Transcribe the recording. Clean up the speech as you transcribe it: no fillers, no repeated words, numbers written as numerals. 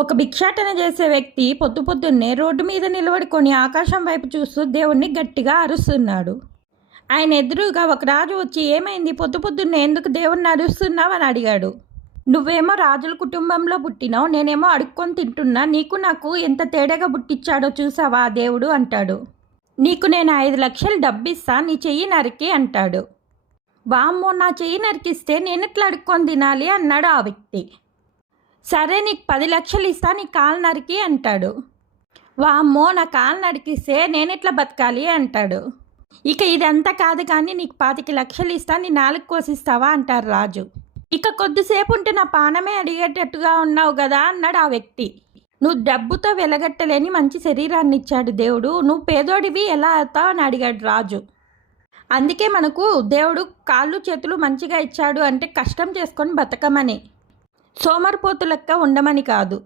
ఒక భిక్షాటన చేసే వ్యక్తి పొద్దు పొద్దున్నే రోడ్డు మీద నిలబడుకొని ఆకాశం వైపు చూస్తూ దేవుణ్ణి గట్టిగా అరుస్తున్నాడు. ఆయన ఎదురుగా ఒక రాజు వచ్చి, ఏమైంది, పొద్దు పొద్దున్నే ఎందుకు దేవుణ్ణి అరుస్తున్నావు అని అడిగాడు. నువ్వేమో రాజుల కుటుంబంలో పుట్టినావు, నేనేమో అడుక్కొని తింటున్నా, నీకు నాకు ఎంత తేడాగా పుట్టించాడో చూసావా ఆ దేవుడు అంటాడు. నీకు నేను 5 లక్షలు డబ్బిస్తా, నీ చెయ్యి నరికి అంటాడు. వామ్మో, నా చెయ్యి నరికిస్తే నేనెట్లా అడుక్కొని తినాలి అన్నాడు ఆ వ్యక్తి. సరే, నీకు 10 లక్షలు ఇస్తా, నీ కాలు నరికి అంటాడు. వామ్మో, నా కాలు నరికిస్తే నేనెట్లా బతకాలి అంటాడు. ఇక ఇదంతా కాదు కానీ నీకు 25 లక్షలు ఇస్తా, నీ నాలుగు కోసిస్తావా అంటారు రాజు. ఇక కొద్దిసేపు ఉంటే నా పానమే అడిగేటట్టుగా ఉన్నావు కదా అన్నాడు ఆ వ్యక్తి. నువ్వు డబ్బుతో వెలగట్టలేని మంచి శరీరాన్ని ఇచ్చాడు దేవుడు, నువ్వు పేదోడివి ఎలా అవుతావు అని అడిగాడు రాజు. అందుకే మనకు దేవుడు కాళ్ళు చేతులు మంచిగా ఇచ్చాడు అంటే కష్టం చేసుకొని బతకమని, సోమరిపోతులక్క ఉండమని కాదు.